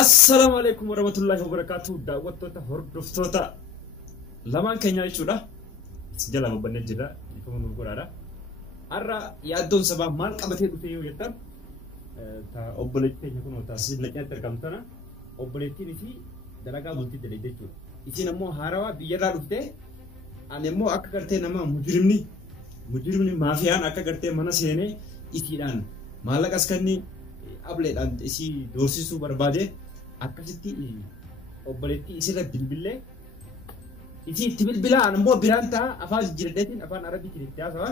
السلام عليكم ورحمة الله وبركاته. دعوتنا هردفتوتا لما كنا يشودا سجلا مبنى جدا يفهمون القرارة. أرى يادون سبب مال كابتن دوتيو يتر تا أوبليتي يكون وتاسيد لكن تركمتنا أوبليتي نسي دلقا بولتي دليدي شو. إذا نمو هاروا بيجرا رفته أنا مو أكثرته نما مجرمني مافيان أكثرته منا سينه إثيران مالك أسكني أبليت أنت إسي دورسي سو بربادة أكثرتي أوبليتي إسي ربيل إسي تبيل بلا أنا مو بيرانتا أفاز جلدتين أفان عربي كريتيا سوا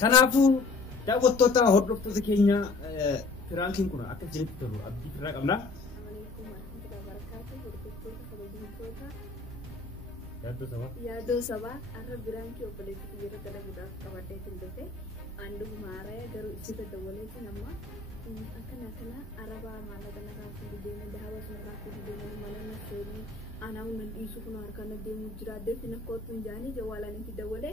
خنافو دعوتنا هردفتوتا كينيا فرانكين كنا أكثرتي تلو أبدي فرانك أمنا Yado sabah, arah bilang ki operasi kita kada mudah kawatai tindete, andu maraya garu isi terdawale tu nama, akan araba malah kana rafu di dena dahawa rafu di dena mana naseri, anau nanti isu kuno arkana demu jurade fina kotun jani jawalan itu dawale,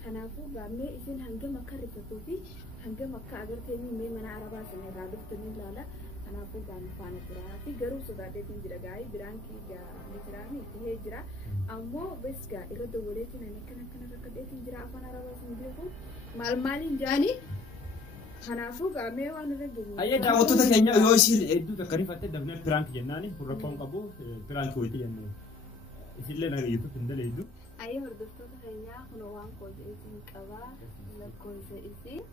kanafu game isin hangga makar rifatufi, hangga makar agar temi me mana araba sene radu temi lala. Kanafu game fana pura, tapi garu sudah ada tinjira gai, bilang ki ga mitrani itu hejra, ammo bes ga iro dawale tu nani kana rakade tinjira apa narawa sendiri pun mal-malin jani, kanafu game wanu lagi. Ayah dawatnya kayaknya yoshir itu terkarifatnya dengan perang jenani, purapong kabu perang kuiti jenani. Istilah nari itu tindal itu. Ayah hordofto kayaknya kuno wang kode itu kawa, lekose isi.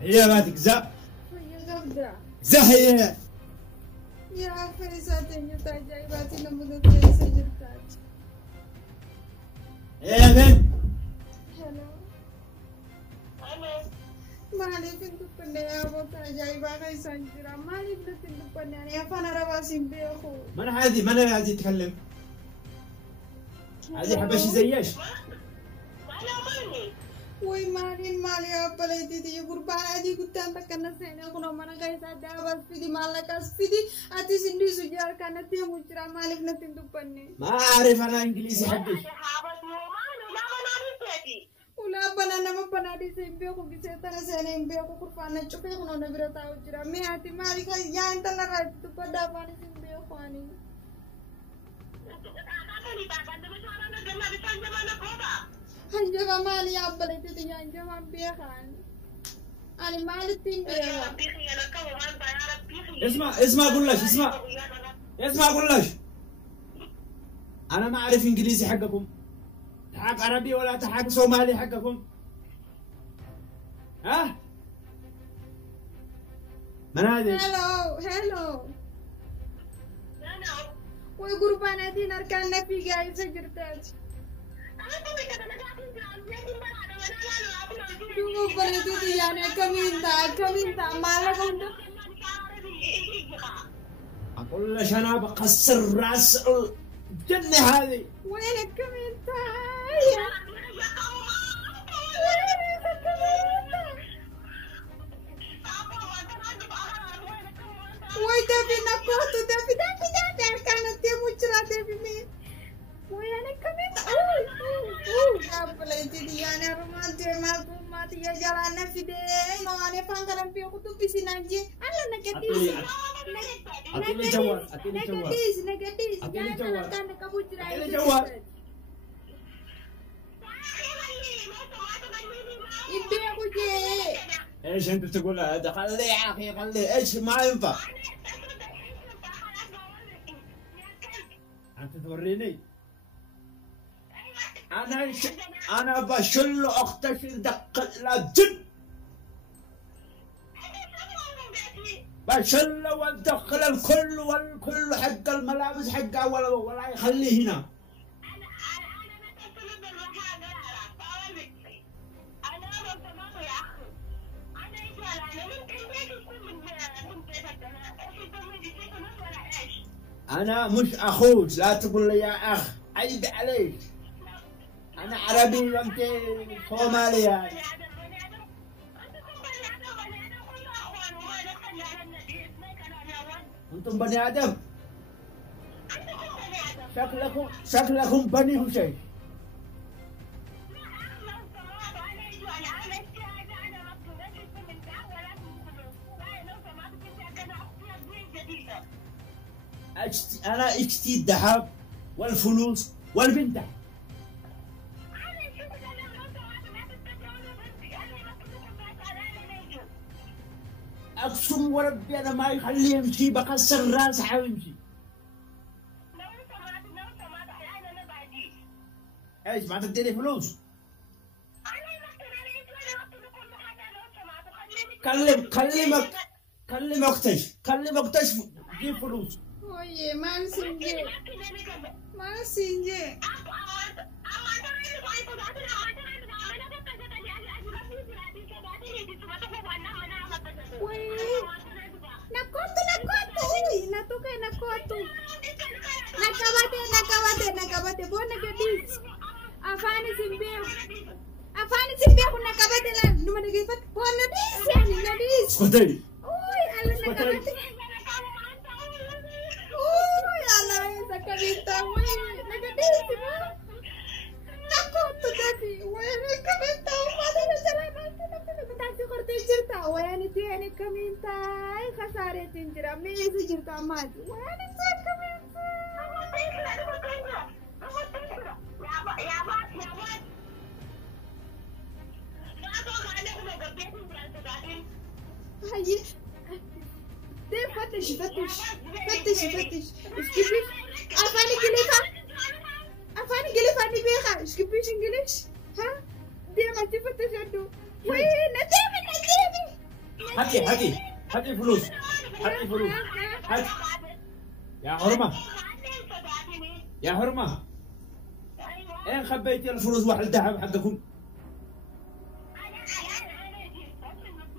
هي ما تجزأ زهية يا فيساتين يتاجي باتي نمدو تيسي جرتاج يا بنت هلو مالي فينتو بني أبو تاجي باقي سانجرا مالي فينتو بني أنا أفانا رواسين بيخو من هذه تتكلم هذه حبشي زيش Woi mali apa lagi di kurban aja kutan tak kena saya aku nama nak guys ada awas pidi malakas pidi ati sindi sujar karena dia muncul malik nanti tupan ni. ما أعرف أنا إنجليزي حدش. Ulah bana nama panadi sembi aku bisa tanah saya sembi aku kurban aja cukup aku nona berata ujra me hati malik yang telah rat tu pada apa ni sembi aku ani. Hanya mali apa lagi tu yang jawab biarkan. Ani mali tinggal. اسمع أقول لك اسمع أقول لك أنا ما أعرف إنجليزي حقكم تحق عربي ولا تحق صومالي حقكم ها من هذه Hello. Woi kurban adi narkan nafi guys sejertas. Tunggu berarti dia nak keminta malah untuk. أقول لك أنا بكسر راس الجنة هذه وينك كمنتا يا وي تبي نقطة تبي كانت تبي مجرى تبي مين وينك كمنتا apa lagi dia ni romantis mati ya jalan fi deh mau ane pangkalan pi aku tuh pisin aja alah negatif jangan kan kamu cerai ibu aku je ايش انت تقول هذا خليه يا اخي خليه ايش ما ينفع انت توريني أنا بشل أختك دق الجن بشل وادخل الكل والكل حق الملابس حقه ولا يخليه هنا أنا مش أخوك، لا تقول لي يا أخ، عيب عليك. أنا عربي وأنت صومالية. أنتم بني آدم. شكلكم بني هشيم. أنا اشتي الذهب والفلوس والبنت. أقسم وربي أنا ما يخليه يمشي، بكسر راسه حيمشي. إيش ما تديني فلوس؟ كلم أختش جيب فلوس. Oye, man sinje. Man sinje. Nakoto. Uy, natuke nakoto. Nakabate. Bona gadis. Afani simbe kuna kabate la. Numa nagifat. Bona dis. Yani gadis. Skotay. Uy, ala nakabate. Uy, ala esa carita, güey. Negadísima. Nakoto dati. Güey, nakabata. Madre sa la noche. Matasi korte jirta. Güey, ani tiene kaminta. Ay, khasare tinjira. Mezi jirta mati. Güey, ani tiene kaminta. Ay, ده فتش اسكبيش افاني جليفة بيخا اسكبيش انجليش ها دي ما تفتش عنده وين نديمي هاتي فلوس هات يا حرمة اين خبيتي الفلوس واحد ذهب حقكم؟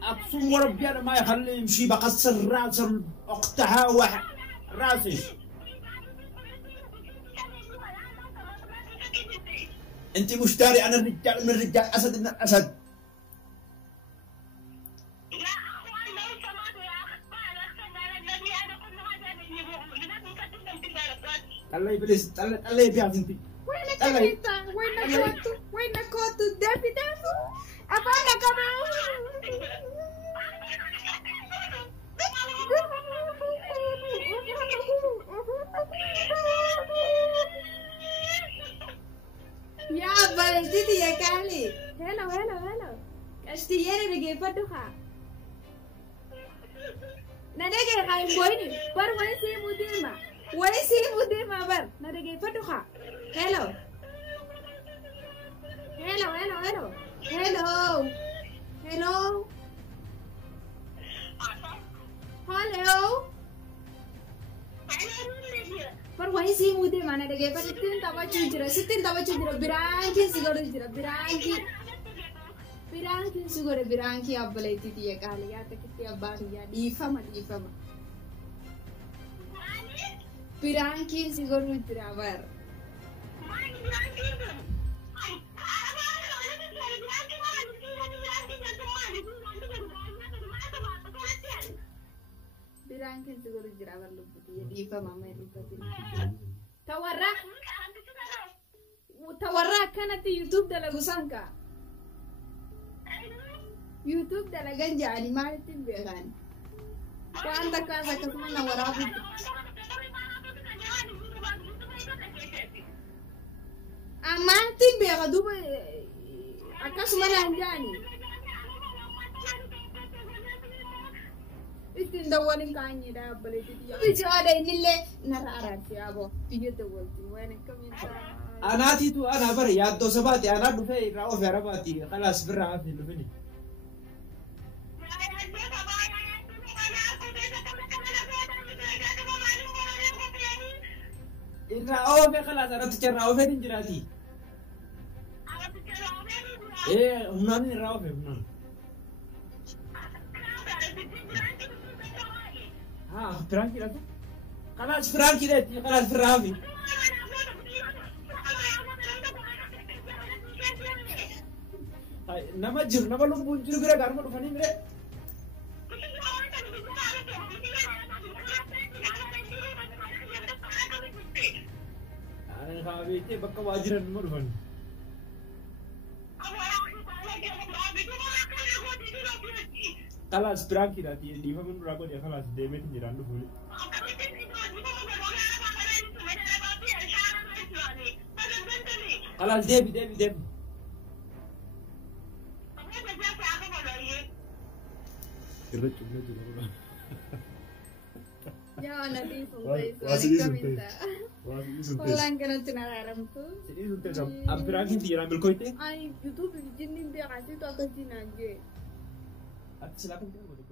أقسم وربي أنا ما يخليه يمشي، بكسر راس أختها راسي. أنت مشتري، أنا الرجال من الرجال، أسد من الأسد. الله يبليس، الله يبيعك أنت. وين كنتوا دافي أفانا كمان. يا بلدتي يا كالي. هلا اشتياني نجي فدوها. نجي خايم بويني بر وين سي مديما بر نجي فدوها. هلا पर वही सी मुदे माने लगे पर सित्तिन तवा चुजरा बिरांकी सिगड़ जरा बिरांकी सिगड़ बिरांकी अब लेती थी ये काले या तक कितनी अब बात या डीफा मत बिरांकी सिगड़ जरा वर birankin siguro jirabar lubuti ya difa mama lubuti tawarra kanati YouTube dalagu sanka YouTube dalagan jadi maritin beran wanda kaza kasmana warabu amantin be gaduba akasmana anjani Itin dawalin kanya da baleti ya. Bijo ada inille nararat ya bo. Bijo dawalti wena kaminta. Anati tu ana bar yaddo sabati ana dufe rawo ferabati khalas birra afi dufini. Rawo fe khalas ana tu rawo fe dinjirati. Humnani rawo fe humnan. Piranki lah tu. خلاص فرانكي ده خلاص فرامي هاي نمجر نملو بونجر غير غارمو دفني مره انا خابيتي بقى واجر نمو دفني خلاص فرانكي ده دي فمن راكو دي خلاص ديمت جيران دفولي خلاص ديبي Ya nanti sampai minta. Pulang kena cina aram tuh. Jadi suntik jam. Hampir lagi di ambil koite. Ay, YouTube bikin dia kasih tuh atas sini aja. Silakan kita boleh.